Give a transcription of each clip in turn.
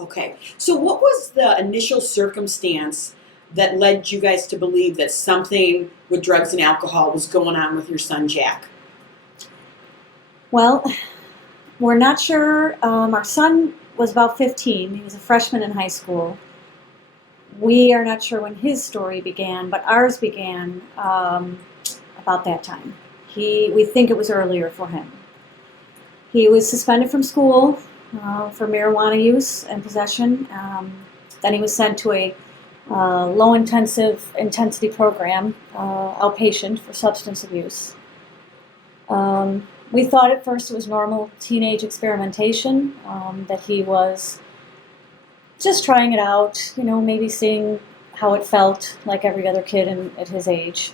Okay. So what was the initial circumstance that led you guys to believe that something with drugs and alcohol was going on with your son, Jack? Well, we're not sure. Our son was about 15. He was a freshman in high school. We are not sure when his story began, but ours began about that time. We think it was earlier for him. He was suspended from school for marijuana use and possession. Then he was sent to a low intensity program, outpatient for substance abuse. We thought at first it was normal teenage experimentation, that he was just trying it out, maybe seeing how it felt like every other kid at his age.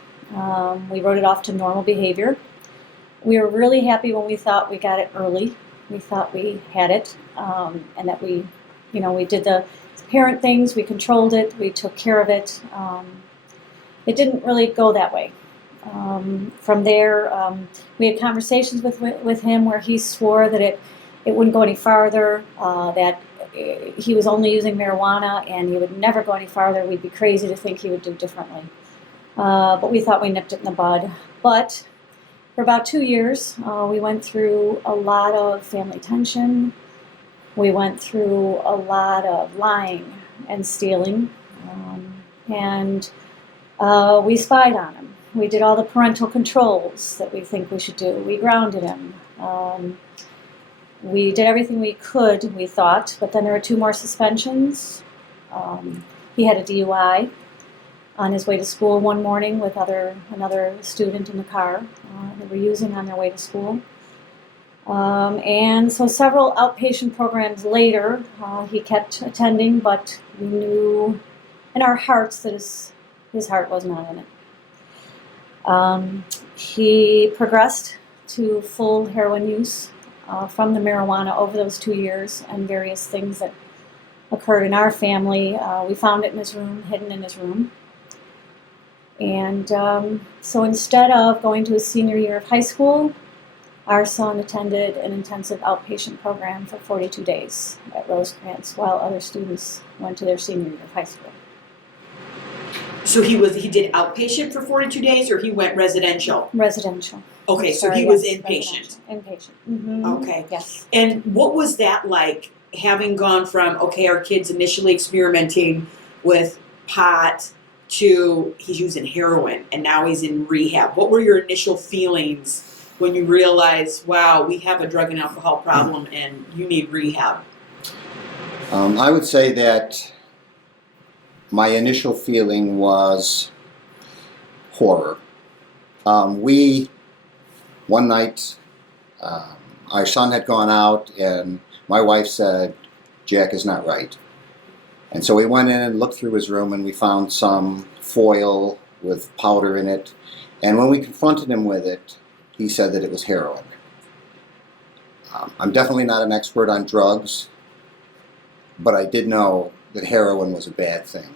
We wrote it off to normal behavior. We were really happy when we thought we got it early. We thought we had it, and that we did the parent things, we controlled it, we took care of it. It didn't really go that way. From there, we had conversations with him where he swore that it wouldn't go any farther, that he was only using marijuana and he would never go any farther. We'd be crazy to think he would do differently. But we thought we nipped it in the bud. But for about 2 years, we went through a lot of family tension. We went through a lot of lying and stealing. And we spied on him. We did all the parental controls that we think we should do. We grounded him. We did everything we could, we thought, but then there were 2 more suspensions. He had a DUI on his way to school one morning with another student in the car they were using on their way to school. And so several outpatient programs later, he kept attending, but we knew in our hearts that his heart was not in it. He progressed to full heroin use from the marijuana over those 2 years and various things that occurred in our family. We found it in his room, hidden in his room. And so instead of going to his senior year of high school, our son attended an intensive outpatient program for 42 days at Rosecrans while other students went to their senior year of high school. So he did outpatient for 42 days, or he went residential? Residential. Okay, so Sorry, he was yes, inpatient. Inpatient. Mm-hmm. Okay. Yes. And what was that like, having gone from, okay, our kid's initially experimenting with pot to he's using heroin and now he's in rehab? What were your initial feelings when you realized, wow, we have a drug and alcohol problem and you need rehab? I would say that my initial feeling was horror. One night, our son had gone out and my wife said, Jack is not right. And so we went in and looked through his room and we found some foil with powder in it. And when we confronted him with it, he said that it was heroin. I'm definitely not an expert on drugs, but I did know that heroin was a bad thing.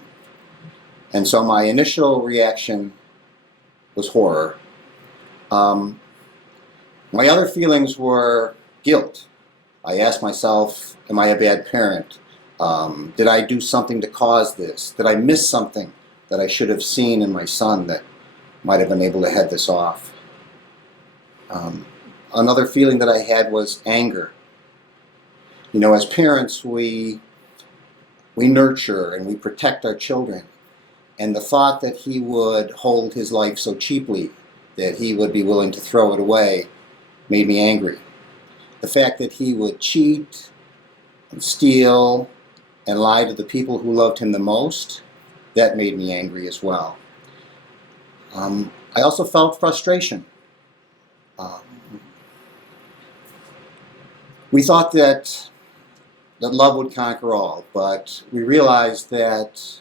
And so my initial reaction was horror. My other feelings were guilt. I asked myself, am I a bad parent? Did I do something to cause this? Did I miss something that I should have seen in my son that might have been able to head this off? Another feeling that I had was anger. As parents, we nurture and we protect our children. And the thought that he would hold his life so cheaply, that he would be willing to throw it away, made me angry. The fact that he would cheat and steal and lie to the people who loved him the most, that made me angry as well. I also felt frustration. We thought that love would conquer all, but we realized that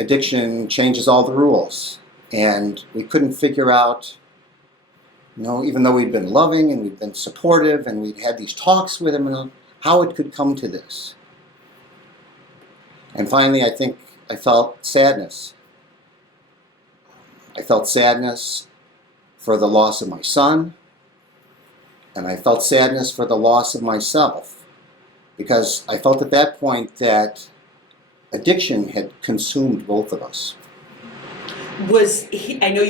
addiction changes all the rules, and we couldn't figure out, even though we'd been loving and we'd been supportive and we'd had these talks with him, how it could come to this. And finally, I think I felt sadness. I felt sadness for the loss of my son, and I felt sadness for the loss of myself. because I felt at that point that addiction had consumed both of us. I know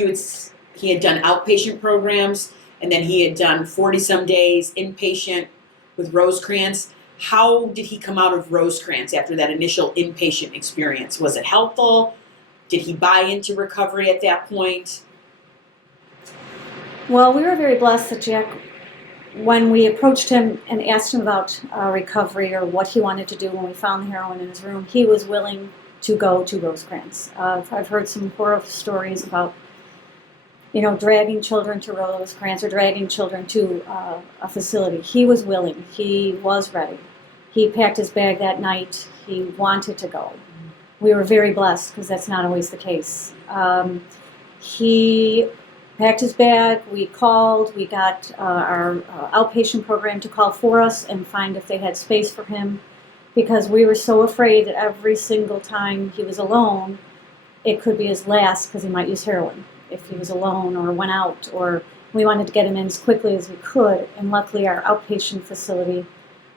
he had done outpatient programs, and then he had done 40-some days inpatient with Rosecrans. How did he come out of Rosecrans after that initial inpatient experience? Was it helpful? Did he buy into recovery at that point? Well, we were very blessed that Jack, when we approached him and asked him about recovery or what he wanted to do when we found the heroin in his room, he was willing to go to Rosecrans. I've heard some horror stories about, dragging children to Rosecrans or dragging children to a facility. He was willing. He was ready. He packed his bag that night. He wanted to go. We were very blessed because that's not always the case. He packed his bag. We called. We got our outpatient program to call for us and find if they had space for him, because we were so afraid that every single time he was alone, it could be his last, because he might use heroin if he was alone or went out, or we wanted to get him in as quickly as we could. And luckily our outpatient facility,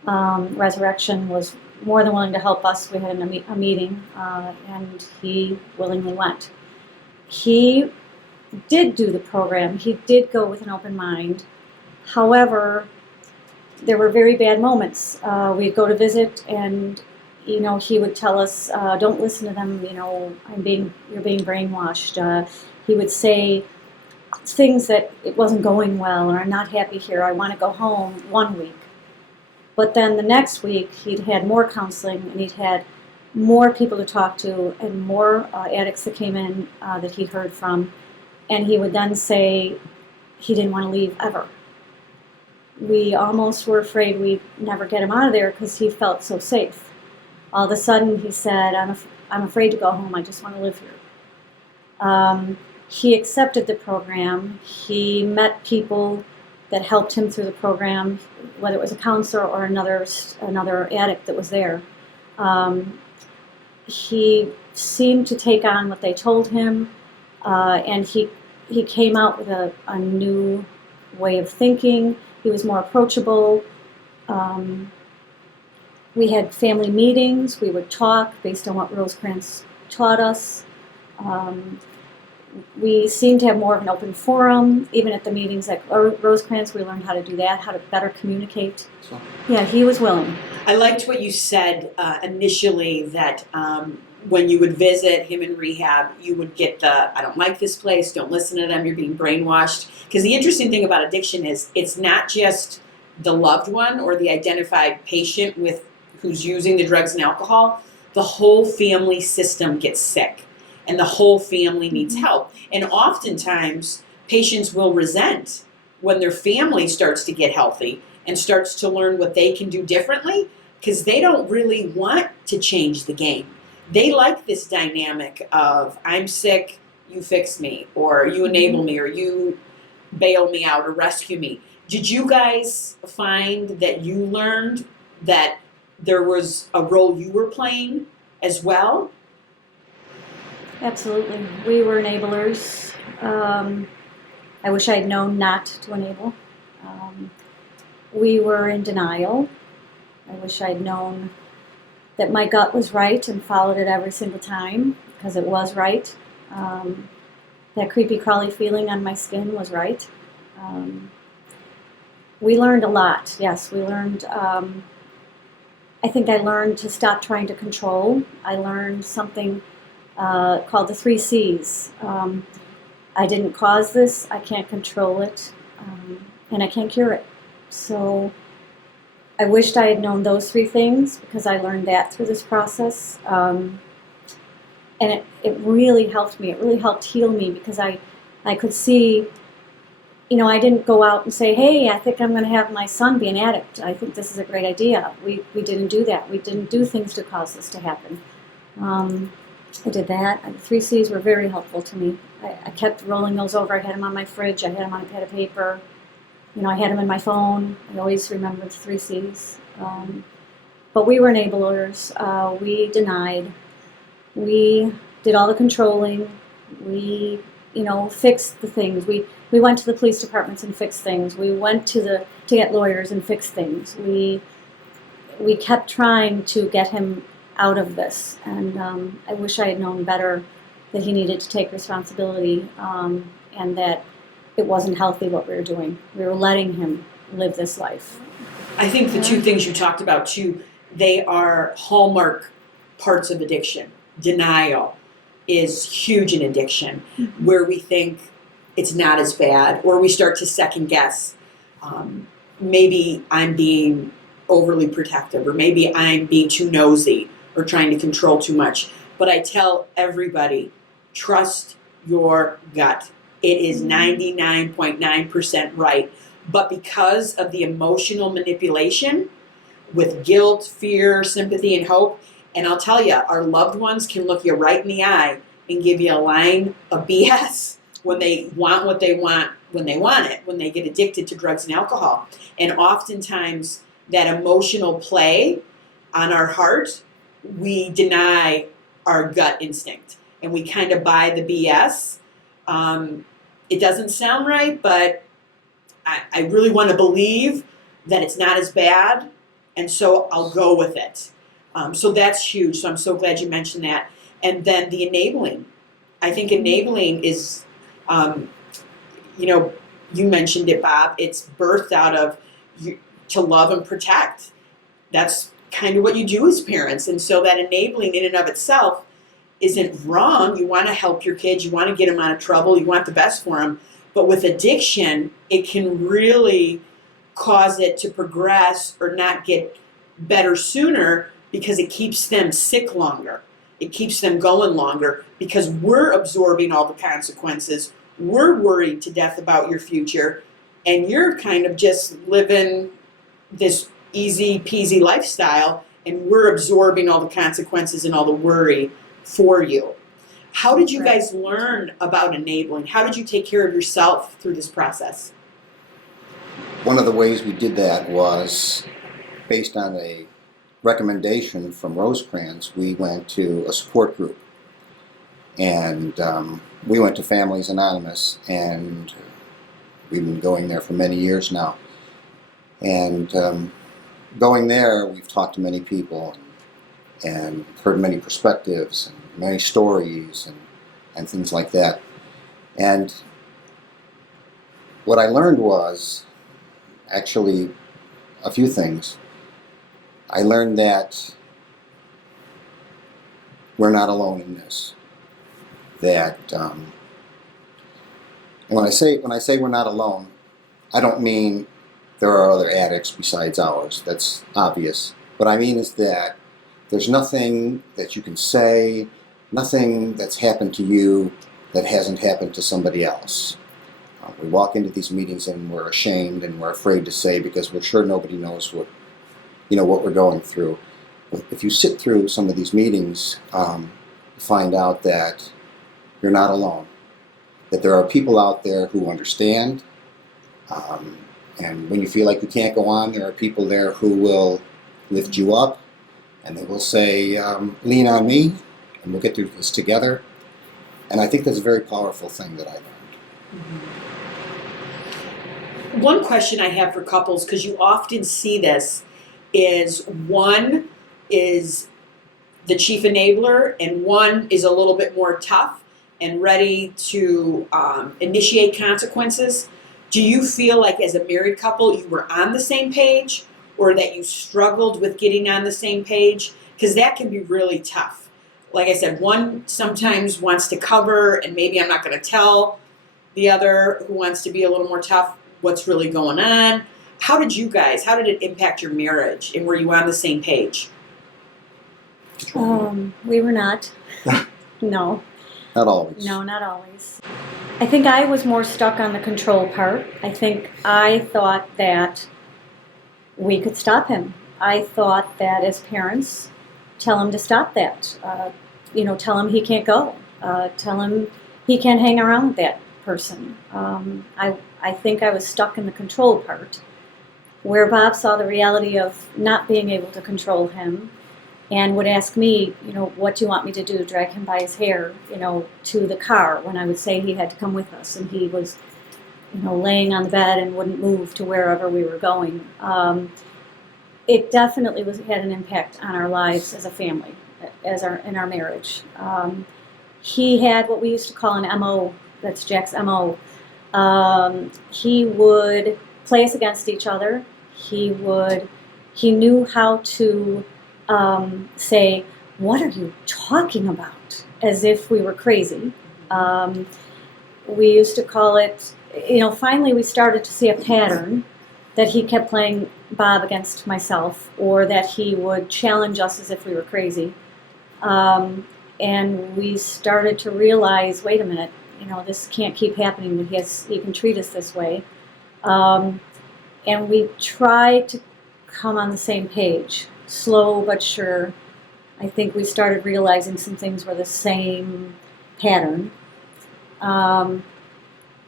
Resurrection, was more than willing to help us. We had a meeting, and he willingly went. He did do the program. He did go with an open mind. However, there were very bad moments. We'd go to visit, and he would tell us, "Don't listen to them. You're being brainwashed." He would say things that it wasn't going well, or "I'm not happy here. I want to go home." 1 week, but then the next week he'd had more counseling, and he'd had more people to talk to, and more addicts that came in that he'd heard from, and he would then say he didn't want to leave ever. We almost were afraid we'd never get him out of there because he felt so safe. All of a sudden he said, I'm afraid to go home. I just want to live here. He accepted the program. He met people that helped him through the program, whether it was a counselor or another addict that was there. He seemed to take on what they told him, and he came out with a new way of thinking. He was more approachable. We had family meetings. We would talk based on what Rosecrans taught us. We seemed to have more of an open forum. Even at the meetings at Rosecrans, we learned how to do that, how to better communicate. So, Yeah, he was willing. I liked what you said initially, that when you would visit him in rehab, you would get I don't like this place, don't listen to them, you're being brainwashed. Because the interesting thing about addiction is it's not just the loved one or the identified patient who's using the drugs and alcohol. The whole family system gets sick, and the whole family needs help. And oftentimes, patients will resent when their family starts to get healthy and starts to learn what they can do differently, because they don't really want to change the game. They like this dynamic of, I'm sick, you fix me, or you enable me, or you bail me out or rescue me. Did you guys find that you learned that there was a role you were playing as well? Absolutely. We were enablers. I wish I had known not to enable. We were in denial. I wish I'd known that my gut was right and followed it every single time, because it was right. That creepy crawly feeling on my skin was right. We learned a lot. Yes, we learned. I think I learned to stop trying to control. I learned something called the 3 C's. I didn't cause this, I can't control it, and I can't cure it. So I wished I had known those 3 things, because I learned that through this process. And it really helped me. It really helped heal me, because I could see, I didn't go out and say, hey, I think I'm going to have my son be an addict. I think this is a great idea. We didn't do that. We didn't do things to cause this to happen. I did that. The 3 C's were very helpful to me. I kept rolling those over. I had them on my fridge. I had them on a pad of paper. I had them in my phone. I always remembered the 3 C's. But we were enablers. We denied. We did all the controlling. We, fixed the things. We went to the police departments and fixed things. We went to get lawyers and fixed things. we kept trying to get him out of this, and I wish I had known better that he needed to take responsibility, and that it wasn't healthy what we were doing. We were letting him live this life. I think the two things you talked about too, they are hallmark parts of addiction. Denial is huge in addiction, where we think it's not as bad, or we start to second guess. Maybe I'm being overly protective, or maybe I'm being too nosy or trying to control too much. But I tell everybody, trust your gut. It is 99.9% right. But because of the emotional manipulation with guilt, fear, sympathy, and hope, and I'll tell you, our loved ones can look you right in the eye and give you a line of BS when they want what they want, when they want it, when they get addicted to drugs and alcohol. And oftentimes that emotional play on our heart, we deny our gut instinct and we kind of buy the BS. It doesn't sound right, but I really want to believe that it's not as bad, and so I'll go with it. So that's huge. So I'm so glad you mentioned that. And then the enabling. I think enabling is, you mentioned it, Bob. It's birthed out of to love and protect. That's kind of what you do as parents. And so that enabling in and of itself isn't wrong. You want to help your kids. You want to get them out of trouble. You want the best for them. But with addiction, it can really cause it to progress or not get better sooner because it keeps them sick longer. It keeps them going longer because we're absorbing all the consequences. We're worried to death about your future, and you're kind of just living this easy peasy lifestyle, and we're absorbing all the consequences and all the worry for you. How did you guys learn about enabling? How did you take care of yourself through this process? One of the ways we did that was based on a recommendation from Rosecrans. We went to a support group, and we went to Families Anonymous, and we've been going there for many years now. And going there, we've talked to many people and heard many perspectives and many stories and things like that. And what I learned was actually a few things. I learned that we're not alone in this. That and when I say we're not alone, I don't mean there are other addicts besides ours. That's obvious. What I mean is that there's nothing that you can say, nothing that's happened to you that hasn't happened to somebody else. We walk into these meetings and we're ashamed and we're afraid to say because we're sure nobody knows what we're going through. But if you sit through some of these meetings, you find out that you're not alone. That there are people out there who understand. And when you feel like you can't go on, there are people there who will lift you up. And they will say, lean on me, and we'll get through this together. And I think that's a very powerful thing that I learned. Mm-hmm. One question I have for couples, because you often see this, is one is the chief enabler, and one is a little bit more tough and ready to initiate consequences. Do you feel like as a married couple you were on the same page, or that you struggled with getting on the same page? Because that can be really tough. Like I said, one sometimes wants to cover, and maybe I'm not going to tell the other who wants to be a little more tough what's really going on. How did it impact your marriage, and were you on the same page? We were not. No. Not always. No, not always. I think I was more stuck on the control part. I think I thought that we could stop him. I thought that as parents, tell him to stop that. Tell him he can't go. Tell him he can't hang around with that person. I think I was stuck in the control part, where Bob saw the reality of not being able to control him and would ask me, what do you want me to do? Drag him by his hair, to the car when I would say he had to come with us, and he was, laying on the bed and wouldn't move to wherever we were going. it definitely had an impact on our lives as a family, in our marriage. He had what we used to call an MO. That's Jack's MO. He would play us against each other. He knew how to say, "What are you talking about?" as if we were crazy. We used to call it, finally we started to see a pattern that he kept playing Bob against myself, or that he would challenge us as if we were crazy. And we started to realize, wait a minute, this can't keep happening, that he can treat us this way. And we tried to come on the same page, slow but sure. I think we started realizing some things were the same pattern. And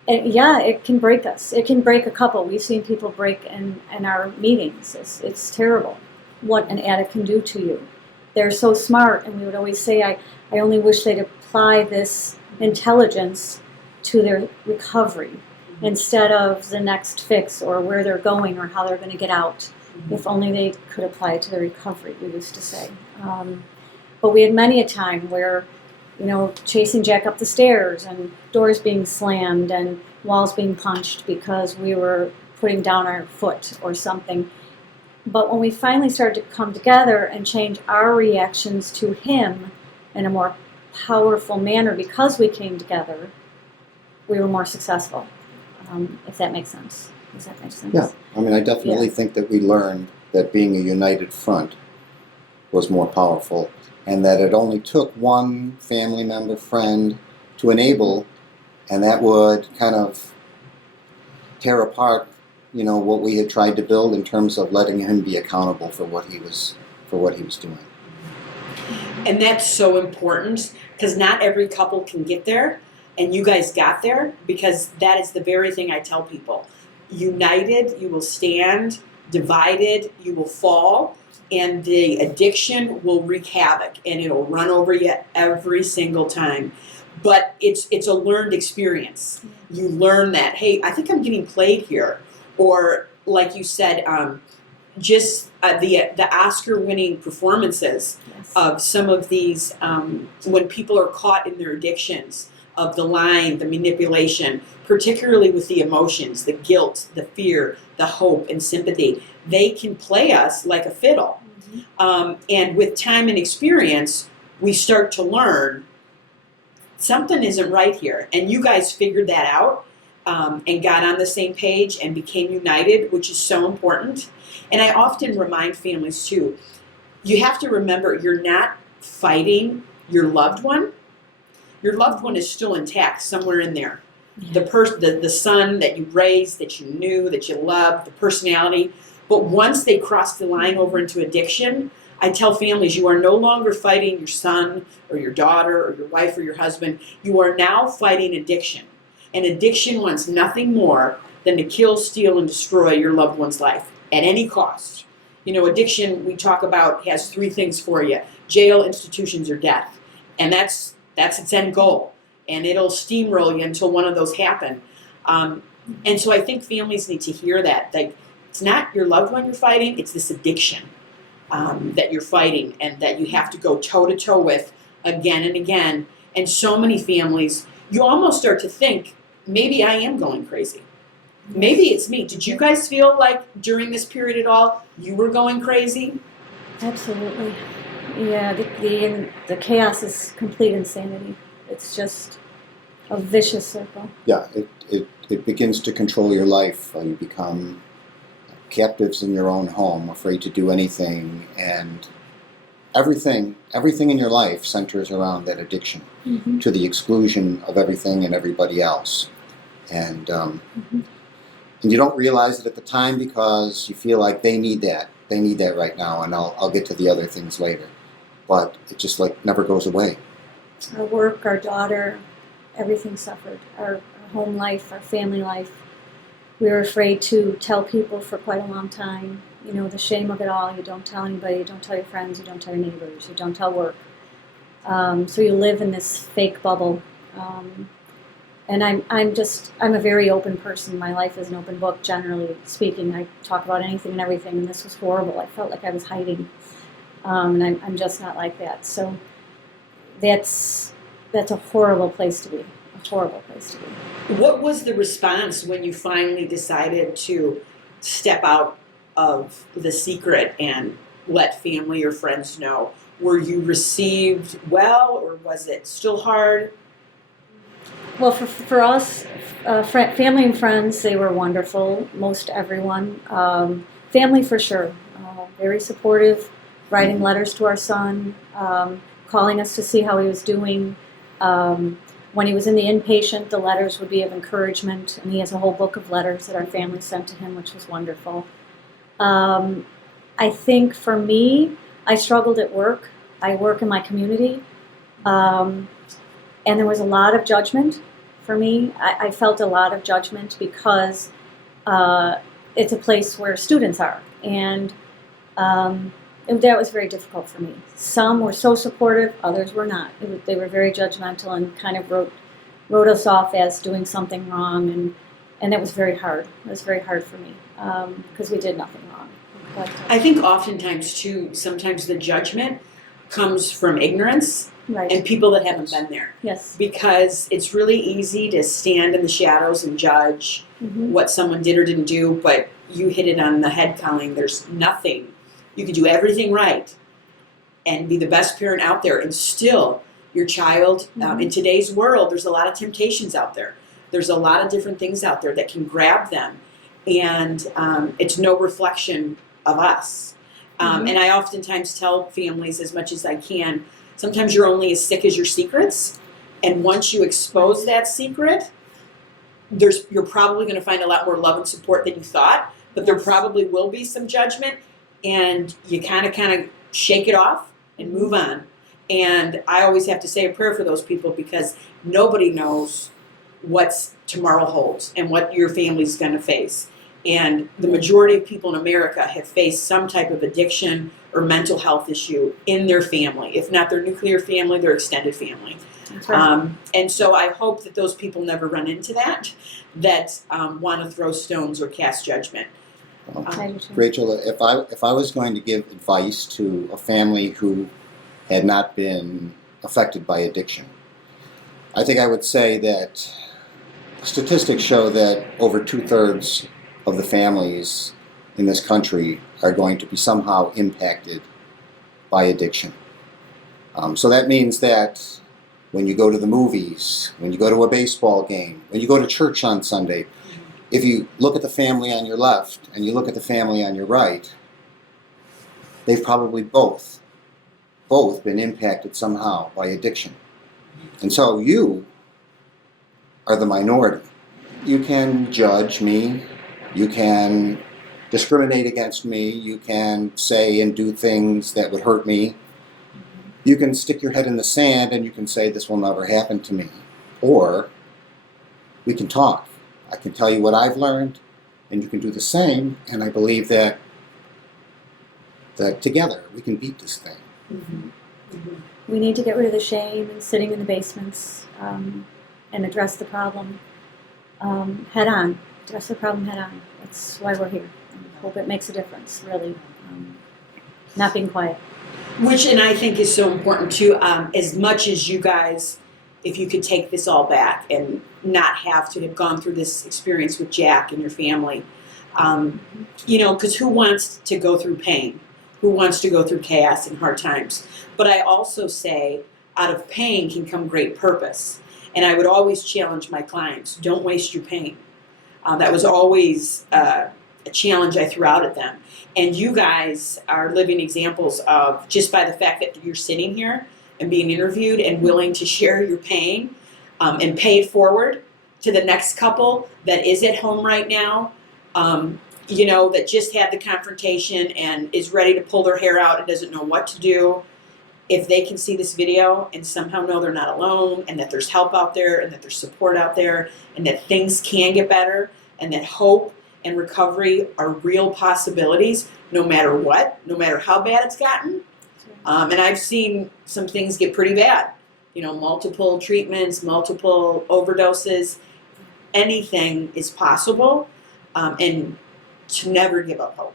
yeah, it can break us. It can break a couple. We've seen people break in our meetings. It's terrible what an addict can do to you. They're so smart, and we would always say, I only wish they'd apply this intelligence to their recovery instead of the next fix or where they're going or how they're going to get out. If only they could apply it to their recovery, we used to say. But we had many a time where, chasing Jack up the stairs and doors being slammed and walls being punched because we were putting down our foot or something. But when we finally started to come together and change our reactions to him in a more powerful manner because we came together, we were more successful, if that makes sense. Does that make sense? Yeah. I definitely think that we learned that being a united front was more powerful, and that it only took one family member, friend, to enable, and that would kind of tear apart, what we had tried to build in terms of letting him be accountable for what he was doing. And that's so important, because not every couple can get there, and you guys got there, because that is the very thing I tell people. United, you will stand. Divided, you will fall. And the addiction will wreak havoc, and it'll run over you every single time. But it's a learned experience. You learn that, hey, I think I'm getting played here. Or, like you said, the Oscar-winning performances of some of these, when people are caught in their addictions, of the lying, the manipulation, particularly with the emotions, the guilt, the fear, the hope, and sympathy. They can play us like a fiddle. And with time and experience, we start to learn something isn't right here. And you guys figured that out and got on the same page and became united, which is so important. And I often remind families, too, you have to remember you're not fighting your loved one. Your loved one is still intact somewhere in there. Yeah. The son that you raised, that you knew, that you loved, the personality. But once they cross the line over into addiction, I tell families, you are no longer fighting your son or your daughter or your wife or your husband. You are now fighting addiction. And addiction wants nothing more than to kill, steal, and destroy your loved one's life at any cost. Addiction, we talk about, has three things for you: jail, institutions, or death. And that's its end goal. And it'll steamroll you until one of those happen. And so I think families need to hear that. Like, it's not your loved one you're fighting, it's this addiction that you're fighting, and that you have to go toe-to-toe with again and again. And so many families, you almost start to think, maybe I am going crazy. Maybe it's me. Did you guys feel like during this period at all, you were going crazy? Absolutely. Yeah, the chaos is complete insanity. It's just a vicious circle. Yeah, it begins to control your life. You become captives in your own home, afraid to do anything, and everything in your life centers around that addiction, to the exclusion of everything and everybody else. And and you don't realize it at the time because you feel like they need that right now, and I'll get to the other things later. But it just never goes away. Our work, our daughter, everything suffered. Our home life, our family life. We were afraid to tell people for quite a long time. The shame of it all. You don't tell anybody. You don't tell your friends. You don't tell your neighbors. You don't tell work. So you live in this fake bubble. and I'm a very open person. My life is an open book, generally speaking. I talk about anything and everything, and this was horrible. I felt like I was hiding, and I'm just not like that. So that's a horrible place to be. A horrible place to be. What was the response when you finally decided to step out of the secret and let family or friends know? Were you received well, or was it still hard? Well, for us, family and friends, they were wonderful. Most everyone. Family for sure. Very supportive, writing letters to our son, calling us to see how he was doing. When he was in the inpatient, the letters would be of encouragement, and he has a whole book of letters that our family sent to him, which was wonderful. I think for me, I struggled at work. I work in my community, and there was a lot of judgment for me. I felt a lot of judgment because it's a place where students are, and that was very difficult for me. Some were so supportive, others were not. They were very judgmental and kind of wrote us off as doing something wrong, and that was very hard. It was very hard for me because we did nothing wrong. But, I think oftentimes too, sometimes the judgment comes from ignorance right. and people that haven't been there. Yes. Because it's really easy to stand in the shadows and judge what someone did or didn't do, but you hit it on the head, Colleen. There's nothing. You could do everything right and be the best parent out there, and still your child, in today's world, there's a lot of temptations out there. There's a lot of different things out there that can grab them, and it's no reflection of us. And I oftentimes tell families as much as I can, sometimes you're only as sick as your secrets, and once you expose that secret, you're probably going to find a lot more love and support than you thought, but there probably will be some judgment, and you kind of shake it off and move on. And I always have to say a prayer for those people, because nobody knows what tomorrow holds and what your family's going to face. And the majority of people in America have faced some type of addiction or mental health issue in their family, if not their nuclear family, their extended family. That's right. And so I hope that those people never run into that want to throw stones or cast judgment. Rachel, if I was going to give advice to a family who had not been affected by addiction, I think I would say that statistics show that over 2/3 of the families in this country are going to be somehow impacted by addiction. So that means that when you go to the movies, when you go to a baseball game, when you go to church on Sunday, if you look at the family on your left and you look at the family on your right, they've probably both been impacted somehow by addiction. And so you are the minority. You can judge me, you can discriminate against me, you can say and do things that would hurt me. You can stick your head in the sand and you can say this will never happen to me. Or we can talk. I can tell you what I've learned, and you can do the same, and I believe that together we can beat this thing. We need to get rid of the shame and sitting in the basements and address the problem head on. Address the problem head on. That's why we're here. I hope it makes a difference, really. Not being quiet. Which, and I think is so important too, as much as you guys, if you could take this all back and not have to have gone through this experience with Jack and your family, because who wants to go through pain? Who wants to go through chaos and hard times? But I also say, out of pain can come great purpose. And I would always challenge my clients, don't waste your pain. That was always a challenge I threw out at them. And you guys are living examples of, just by the fact that you're sitting here and being interviewed and willing to share your pain and pay it forward to the next couple that is at home right now, that just had the confrontation and is ready to pull their hair out and doesn't know what to do. If they can see this video and somehow know they're not alone, and that there's help out there, and that there's support out there, and that things can get better, and that hope and recovery are real possibilities, no matter what, no matter how bad it's gotten. And I've seen some things get pretty bad, multiple treatments, multiple overdoses. Anything is possible, and to never give up hope.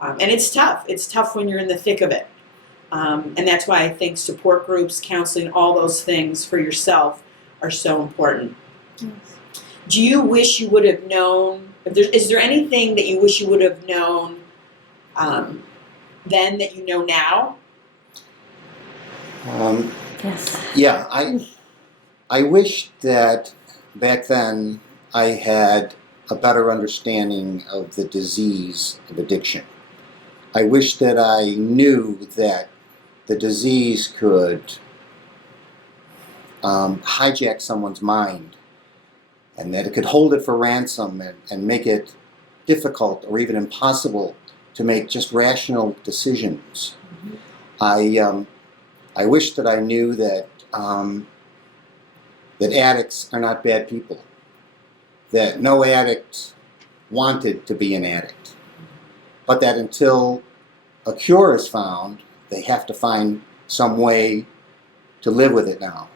And it's tough. It's tough when you're in the thick of it. And that's why I think support groups, counseling, all those things for yourself are so important. Yes. Do you wish you would have known, is there anything that you wish you would have known then that you know now? Yes. Yeah, I wish that back then I had a better understanding of the disease of addiction. I wish that I knew that the disease could hijack someone's mind, and that it could hold it for ransom and make it difficult or even impossible to make just rational decisions. Mm-hmm. I wish that I knew that that addicts are not bad people, that no addict wanted to be an addict, but that until a cure is found, they have to find some way to live with it now.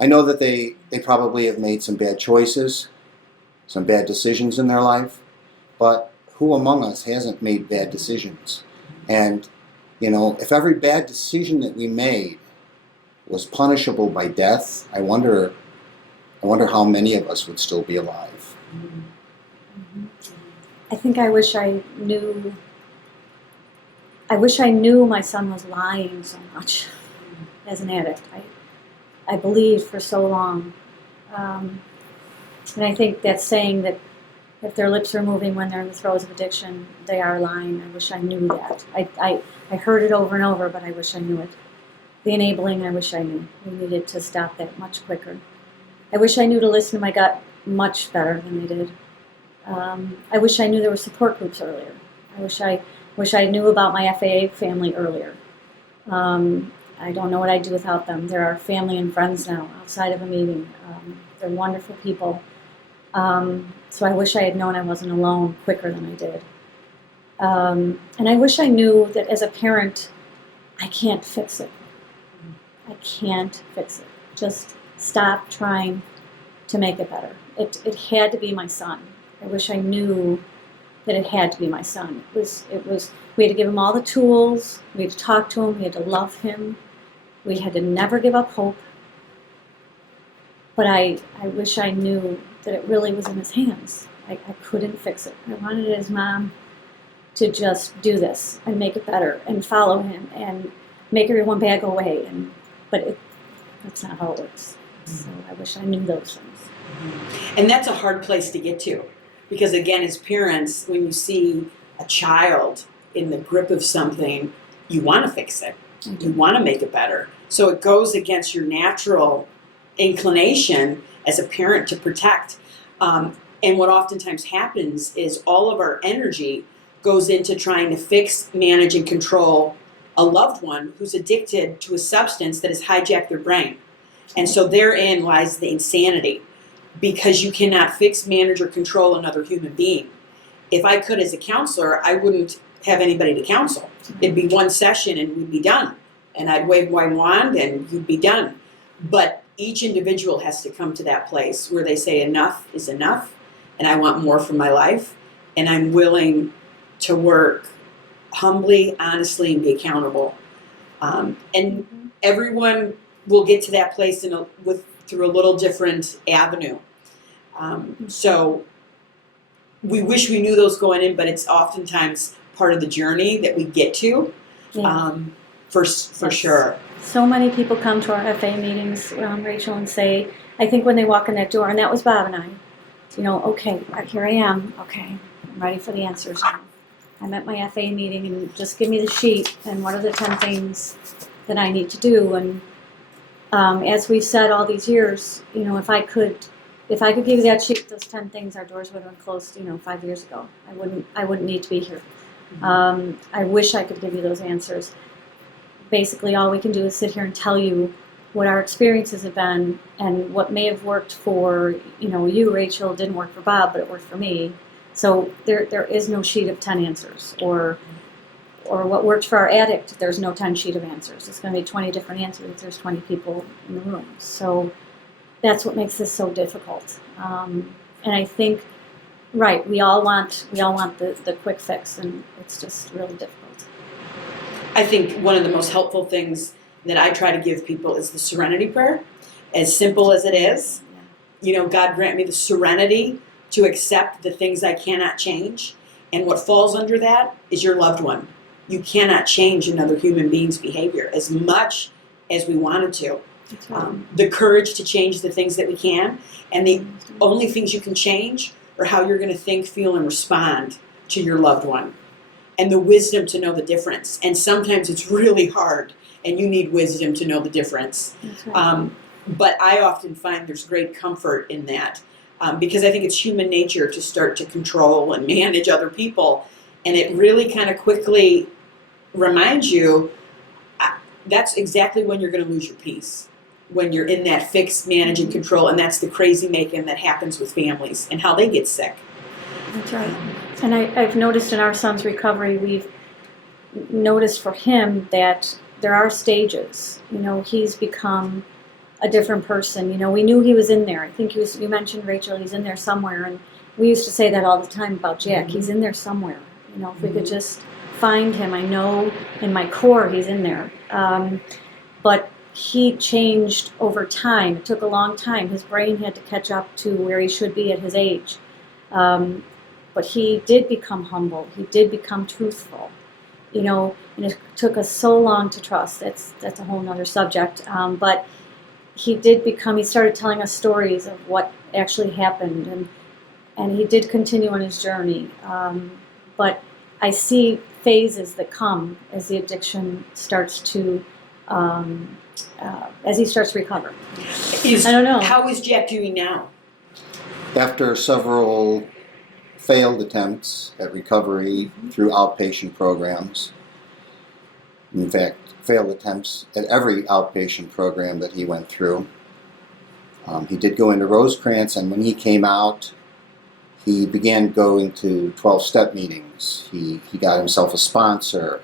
I know that they probably have made some bad choices, some bad decisions in their life, but who among us hasn't made bad decisions? And, if every bad decision that we made was punishable by death, I wonder how many of us would still be alive. Mm-hmm. I think I wish I knew my son was lying so much as an addict. I believed for so long. And I think that saying that if their lips are moving when they're in the throes of addiction, they are lying. I wish I knew that. I heard it over and over, but I wish I knew it. The enabling, I wish I knew. We needed to stop that much quicker. I wish I knew to listen to my gut much better than I did. I wish I knew there were support groups earlier. I wish I knew about my FAA family earlier. I don't know what I'd do without them. They're our family and friends now outside of a meeting. They're wonderful people. So I wish I had known I wasn't alone quicker than I did. And I wish I knew that as a parent, I can't fix it. I can't fix it. Just stop trying to make it better. It had to be my son. I wish I knew that it had to be my son. It was. We had to give him all the tools. We had to talk to him. We had to love him. We had to never give up hope. But I wish I knew that it really was in his hands. I couldn't fix it. I wanted his mom to just do this and make it better and follow him and make everyone bad go away. But that's not how it works. So I wish I knew those things. And that's a hard place to get to. Because again, as parents, when you see a child in the grip of something, you want to fix it. You want to make it better. So it goes against your natural inclination as a parent to protect. And what oftentimes happens is all of our energy goes into trying to fix, manage, and control a loved one who's addicted to a substance that has hijacked their brain. And so therein lies the insanity, because you cannot fix, manage, or control another human being. If I could as a counselor, I wouldn't have anybody to counsel. It'd be one session and we'd be done. And I'd wave my wand and you'd be done. But each individual has to come to that place where they say enough is enough, and I want more from my life, and I'm willing to work humbly, honestly, and be accountable. And everyone will get to that place through a little different avenue. So we wish we knew those going in, but it's oftentimes part of the journey that we get to, for sure. So many people come to our FA meetings, Rachel, and say, I think when they walk in that door, and that was Bob and I, okay, here I am, okay, I'm ready for the answers now. I'm at my FA meeting, and just give me the sheet, and what are the 10 things that I need to do? And as we've said all these years, if I could give you that sheet, those 10 things, our doors would have been closed, 5 years ago. I wouldn't need to be here. I wish I could give you those answers. Basically, all we can do is sit here and tell you what our experiences have been, and what may have worked for you, Rachel, didn't work for Bob, but it worked for me. So there is no sheet of 10 answers or or what worked for our addict, there's no 10 sheet of answers. It's going to be 20 different answers. There's 20 people in the room. So that's what makes this so difficult. And I think, right, we all want the quick fix, and it's just really difficult. I think one of the most helpful things that I try to give people is the serenity prayer. As simple as it is, God grant me the serenity to accept the things I cannot change. And what falls under that is your loved one. You cannot change another human being's behavior as much as we wanted to. That's right. The courage to change the things that we can, and the only things you can change are how you're going to think, feel, and respond to your loved one. And the wisdom to know the difference. And sometimes it's really hard, and you need wisdom to know the difference. That's right. But I often find there's great comfort in that, because I think it's human nature to start to control and manage other people. And it really kind of quickly reminds you that's exactly when you're going to lose your peace. When you're in that fixed, manage, and control. And that's the crazy making that happens with families and how they get sick. That's right. And I've noticed in our son's recovery, we've noticed for him that there are stages. He's become a different person. We knew he was in there. I think you mentioned, Rachel, he's in there somewhere. And we used to say that all the time about Jack. Mm-hmm. He's in there somewhere. If we could just find him, I know in my core he's in there. But he changed over time. It took a long time. His brain had to catch up to where he should be at his age. But he did become humble. He did become truthful. And it took us so long to trust. That's a whole nother subject. But he started telling us stories of what actually happened. And he did continue on his journey. But I see phases that come as the addiction starts to, as he starts to recover. I don't know. How is Jack doing now? After several failed attempts at recovery through outpatient programs, in fact, failed attempts at every outpatient program that he went through, he did go into Rosecrance, and when he came out, he began going to 12-step meetings. He got himself a sponsor,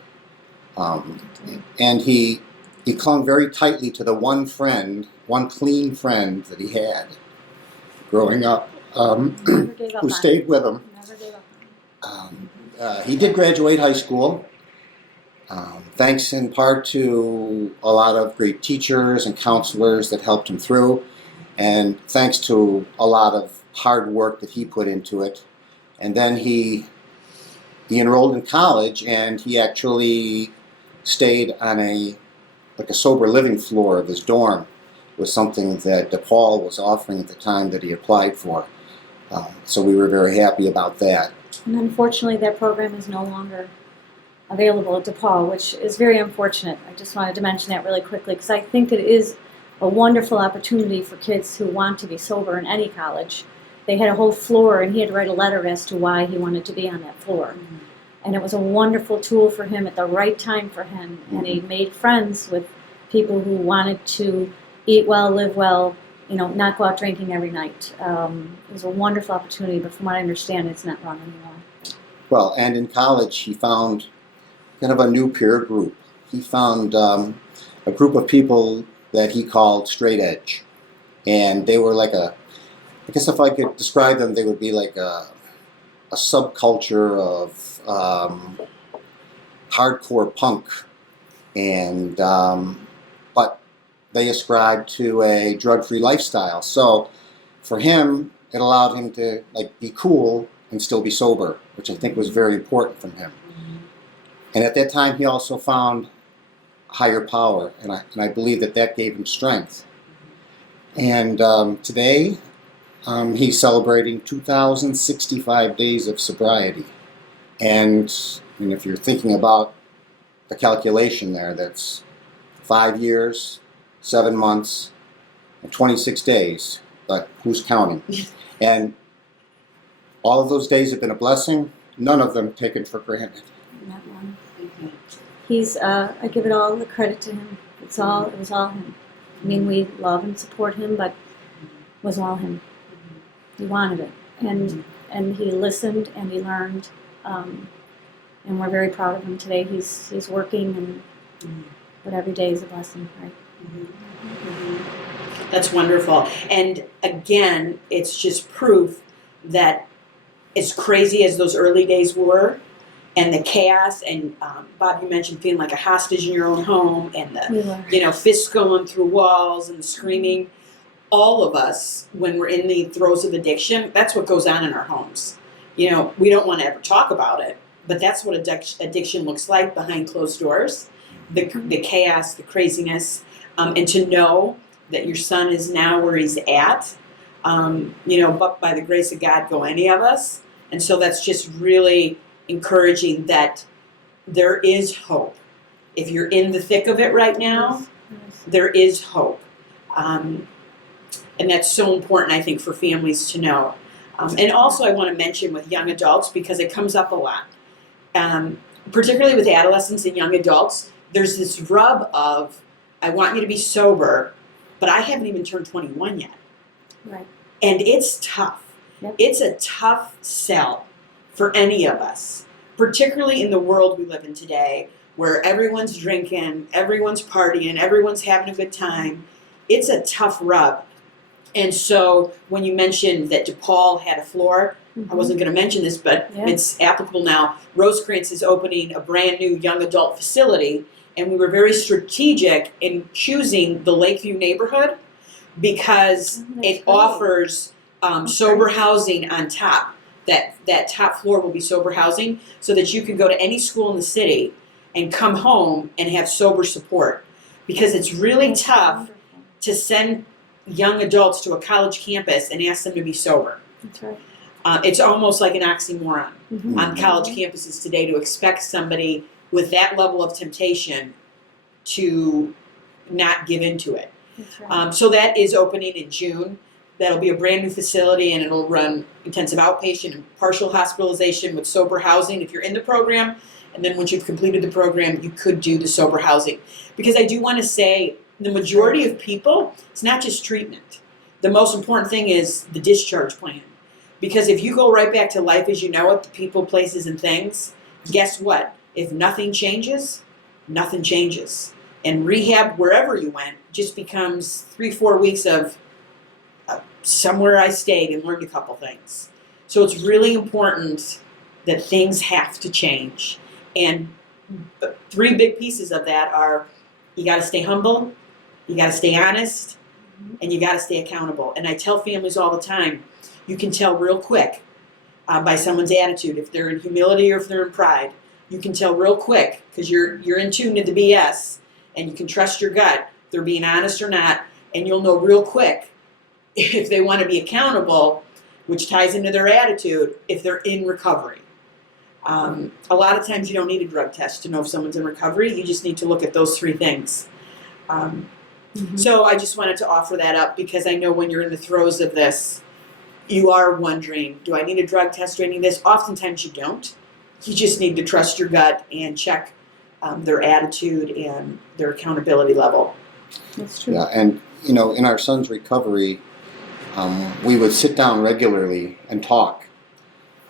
and he clung very tightly to the one clean friend that he had growing up, who stayed with him. Never gave up. He did graduate high school, thanks in part to a lot of great teachers and counselors that helped him through, and thanks to a lot of hard work that he put into it. And then he enrolled in college, and he actually stayed on a sober living floor of his dorm. It was something that DePaul was offering at the time that he applied for. So we were very happy about that. And unfortunately, that program is no longer available at DePaul, which is very unfortunate. I just wanted to mention that really quickly, because I think it is a wonderful opportunity for kids who want to be sober in any college. They had a whole floor, and he had to write a letter as to why he wanted to be on that floor. Mm-hmm. And it was a wonderful tool for him at the right time for him. Mm-hmm. And he made friends with people who wanted to eat well, live well, not go out drinking every night. It was a wonderful opportunity, but from what I understand, it's not run anymore. Well, and in college, he found kind of a new peer group. He found a group of people that he called straight edge. And they were I guess if I could describe them, they would be like a subculture of hardcore punk. And but they ascribed to a drug-free lifestyle. So for him, it allowed him to be cool and still be sober, which I think was very important from him. Mm-hmm. And at that time, he also found higher power, and I believe that gave him strength. And today, he's celebrating 2,065 days of sobriety. And if you're thinking about the calculation there, that's 5 years, 7 months, and 26 days, but who's counting? And all of those days have been a blessing, none of them taken for granted. Not one. He's, I give it all the credit to him. It was all him. I mean, we love and support him, but it was all him. He wanted it. And he listened and he learned. and we're very proud of him today. He's working, but every day is a blessing, right? That's wonderful. And again, it's just proof that as crazy as those early days were, and the chaos, and Bob, you mentioned feeling like a hostage in your own home, and the fists going through walls and the screaming. All of us, when we're in the throes of addiction, that's what goes on in our homes. We don't want to ever talk about it, but that's what addiction looks like behind closed doors. The chaos, the craziness, and to know that your son is now where he's at, but by the grace of God go any of us. And so that's just really encouraging that there is hope. If you're in the thick of it right now, there is hope. And that's so important, I think, for families to know. And also I want to mention with young adults, because it comes up a lot, particularly with adolescents and young adults, there's this rub of, I want you to be sober, but I haven't even turned 21 yet. Right. And it's tough. Yep. It's a tough sell for any of us, particularly in the world we live in today, where everyone's drinking, everyone's partying, everyone's having a good time. It's a tough rub. And so when you mentioned that DePaul had a floor, I wasn't going to mention this, but it's applicable now. Rosecrans is opening a brand new young adult facility, and we were very strategic in choosing the Lakeview neighborhood because it offers sober housing on top. That top floor will be sober housing, so that you can go to any school in the city and come home and have sober support. Because it's really tough to send young adults to a college campus and ask them to be sober. That's right. It's almost like an oxymoron on college campuses today to expect somebody with that level of temptation to not give into it. That's right. So that is opening in June. That'll be a brand new facility, and it'll run intensive outpatient and partial hospitalization with sober housing if you're in the program. And then once you've completed the program, you could do the sober housing. Because I do want to say, the majority of people, it's not just treatment. The most important thing is the discharge plan. Because if you go right back to life as you know it, the people, places, and things, guess what? If nothing changes, nothing changes. And rehab, wherever you went, just becomes 3-4 weeks of somewhere I stayed and learned a couple things. So it's really important that things have to change. And 3 big pieces of that are, you got to stay humble, you got to stay honest, and you got to stay accountable. And I tell families all the time, you can tell real quick by someone's attitude if they're in humility or if they're in pride. You can tell real quick because you're in tune to the BS, and you can trust your gut if they're being honest or not, and you'll know real quick if they want to be accountable, which ties into their attitude, if they're in recovery. A lot of times you don't need a drug test to know if someone's in recovery. You just need to look at those 3 things. So I just wanted to offer that up because I know when you're in the throes of this, you are wondering, do I need a drug test or any of this? Oftentimes you don't. You just need to trust your gut and check their attitude and their accountability level. That's true. Yeah, and in our son's recovery, we would sit down regularly and talk.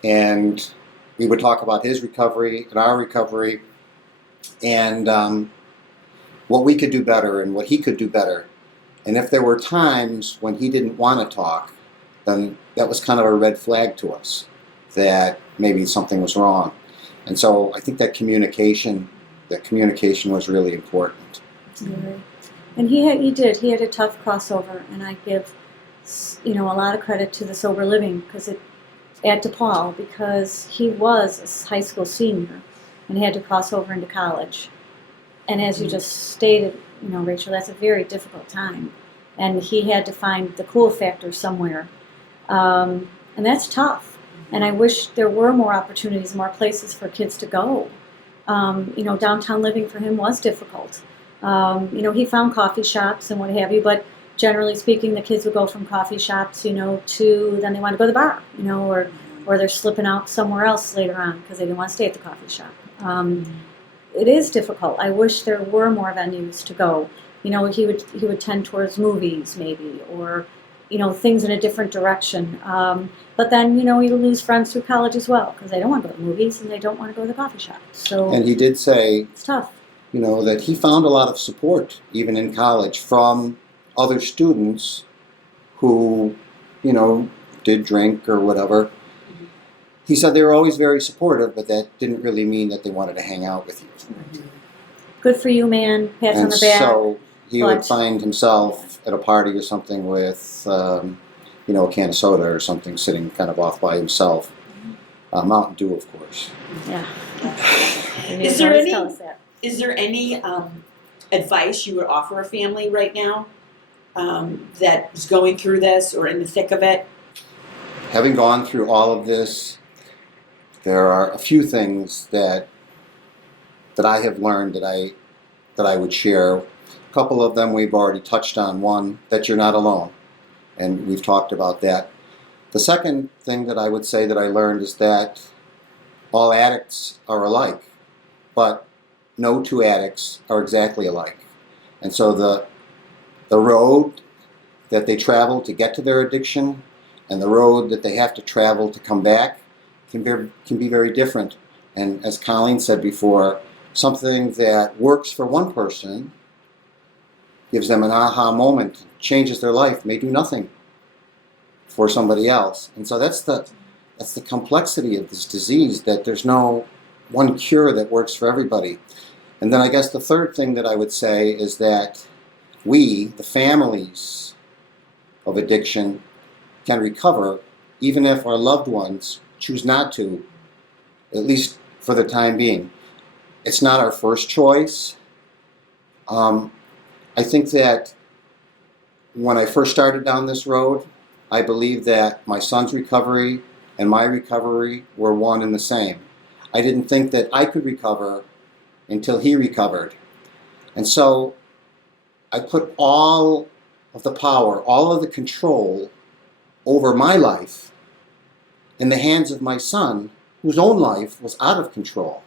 And we would talk about his recovery and our recovery and what we could do better and what he could do better. And if there were times when he didn't want to talk, then that was kind of a red flag to us that maybe something was wrong. And so I think that communication was really important. Right. And he had a tough crossover, and I give a lot of credit to the sober living at DePaul because he was a high school senior and he had to cross over into college. And as you just stated, Rachel, that's a very difficult time. And he had to find the cool factor somewhere. And that's tough. And I wish there were more opportunities, more places for kids to go. Downtown living for him was difficult. He found coffee shops and what have you, but generally speaking, the kids would go from coffee shops, to then they want to go to the bar, or they're slipping out somewhere else later on because they didn't want to stay at the coffee shop. It is difficult. I wish there were more venues to go. He would tend towards movies maybe, or things in a different direction. But then, you lose friends through college as well because they don't want to go to the movies and they don't want to go to the coffee shop. So And he did say, it's tough. that he found a lot of support, even in college, from other students who, did drink or whatever. He said they were always very supportive, but that didn't really mean that they wanted to hang out with you. Good for you, man. Pats on And the back. so he would but- find himself at a party or something with, a can of soda or something, sitting kind of off by himself. Mountain Dew, of course. Yeah. Is there any- Tell us that. Is there any advice you would offer a family right now that is going through this or in the thick of it? Having gone through all of this, there are a few things that I have learned that I would share. A couple of them we've already touched on. One, that you're not alone, and we've talked about that. The second thing that I would say that I learned is that all addicts are alike, but no two addicts are exactly alike. And so the road that they travel to get to their addiction and the road that they have to travel to come back can be very different. And as Colleen said before, something that works for one person gives them an aha moment, changes their life, may do nothing for somebody else. And so that's the complexity of this disease, that there's no one cure that works for everybody. And then I guess the third thing that I would say is that we, the families of addiction, can recover even if our loved ones choose not to, at least for the time being. It's not our first choice. I think that when I first started down this road, I believed that my son's recovery and my recovery were one and the same. I didn't think that I could recover until he recovered. And so I put all of the power, all of the control over my life in the hands of my son, whose own life was out of control.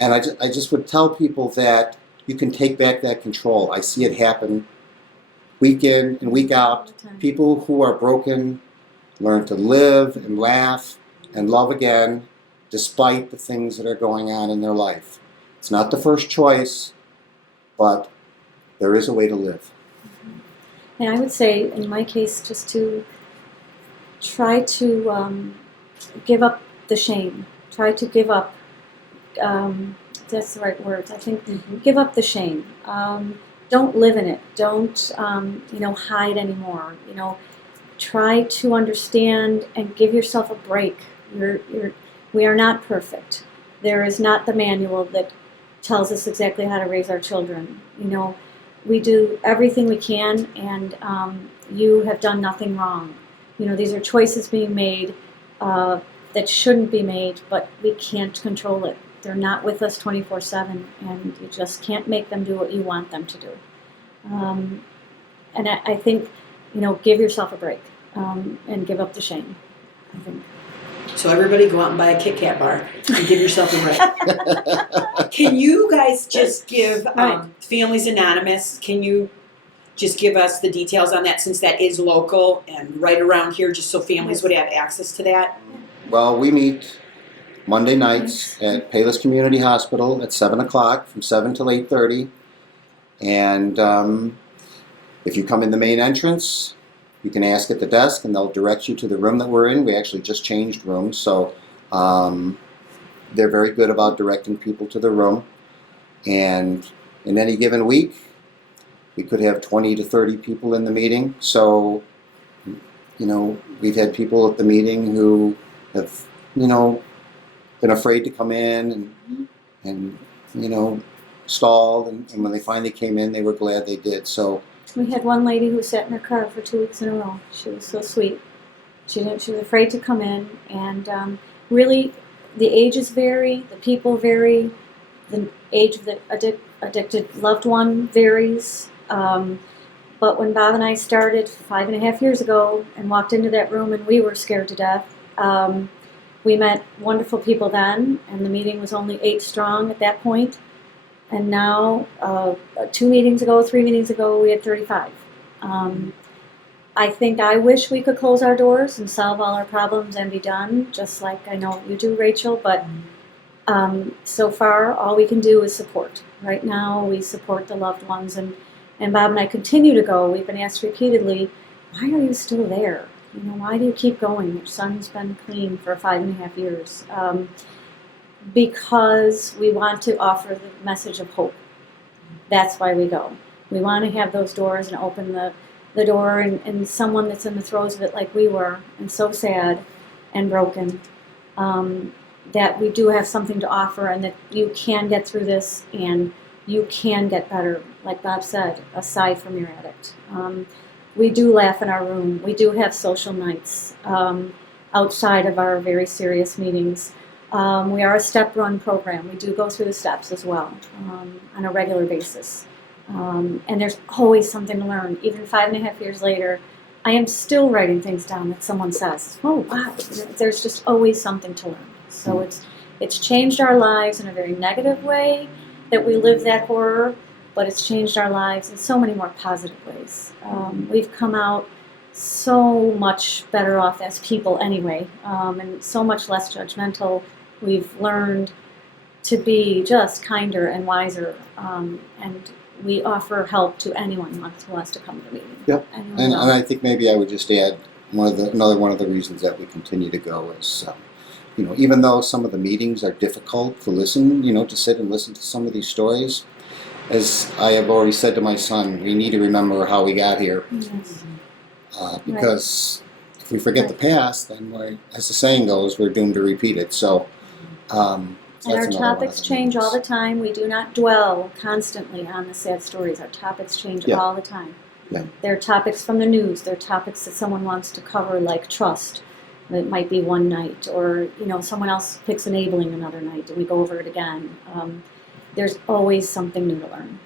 And I just would tell people that you can take back that control. I see it happen week in and week out. People who are broken learn to live and laugh and love again despite the things that are going on in their life. It's not the first choice, but there is a way to live. And I would say, in my case, just to try to give up the shame. Try to give up, that's the right words, I think, give up the shame. Don't live in it. Don't, hide anymore. Try to understand and give yourself a break. We are not perfect. There is not the manual that tells us exactly how to raise our children. We do everything we can, and you have done nothing wrong. These are choices being made that shouldn't be made, but we can't control it. They're not with us 24/7, and you just can't make them do what you want them to do. And I think, give yourself a break and give up the shame, I think. So everybody go out and buy a Kit Kat bar and give yourself a break. Can you guys just give Right. Families Anonymous, can you just give us the details on that, since that is local and right around here, just so families would have access to that? Well, we meet Monday nights at Palos Community Hospital at 7 o'clock, from 7 till 8:30. And if you come in the main entrance, you can ask at the desk and they'll direct you to the room that we're in. We actually just changed rooms, so they're very good about directing people to the room. And in any given week, we could have 20 to 30 people in the meeting. So, we've had people at the meeting who have, been afraid to come in and stalled. And when they finally came in, they were glad they did. So We had one lady who sat in her car for 2 weeks in a row. She was so sweet. She was afraid to come in, and really, the ages vary, the people vary, the age of the addicted loved one varies. But when Bob and I started 5.5 years ago and walked into that room and we were scared to death, we met wonderful people then, and the meeting was only 8 strong at that point. And now, 3 meetings ago, we had 35. I think I wish we could close our doors and solve all our problems and be done, just like I know you do, Rachel, but so far all we can do is support. Right now we support the loved ones, and Bob and I continue to go. We've been asked repeatedly, why are you still there? You know, why do you keep going? Your son's been clean for 5.5 years. Because we want to offer the message of hope. That's why we go. We want to have those doors and open the door and someone that's in the throes of it like we were, and so sad and broken, that we do have something to offer, and that you can get through this and you can get better, like Bob said, aside from your addict. We do laugh in our room. We do have social nights outside of our very serious meetings. We are a step-run program. We do go through the steps as well on a regular basis. And there's always something to learn. Even 5.5 years later, I am still writing things down that someone says, oh, wow, there's just always something to learn. So it's changed our lives in a very negative way that we live that horror, but it's changed our lives in so many more positive ways. We've come out so much better off as people anyway, and so much less judgmental. We've learned to be just kinder and wiser, and we offer help to anyone who wants to come to the meeting. Yep. And I think maybe I would just add another one of the reasons that we continue to go is, even though some of the meetings are difficult to listen, to sit and listen to some of these stories, as I have already said to my son, we need to remember how we got here. Yes. Because if we forget the past, then as the saying goes, we're doomed to repeat it. So, and our topics change all the time. We do not dwell constantly on the sad stories. Our topics change all the time. Yeah. There are topics from the news. There are topics that someone wants to cover, like trust. It might be one night, or someone else picks enabling another night, and we go over it again. There's always something new to learn.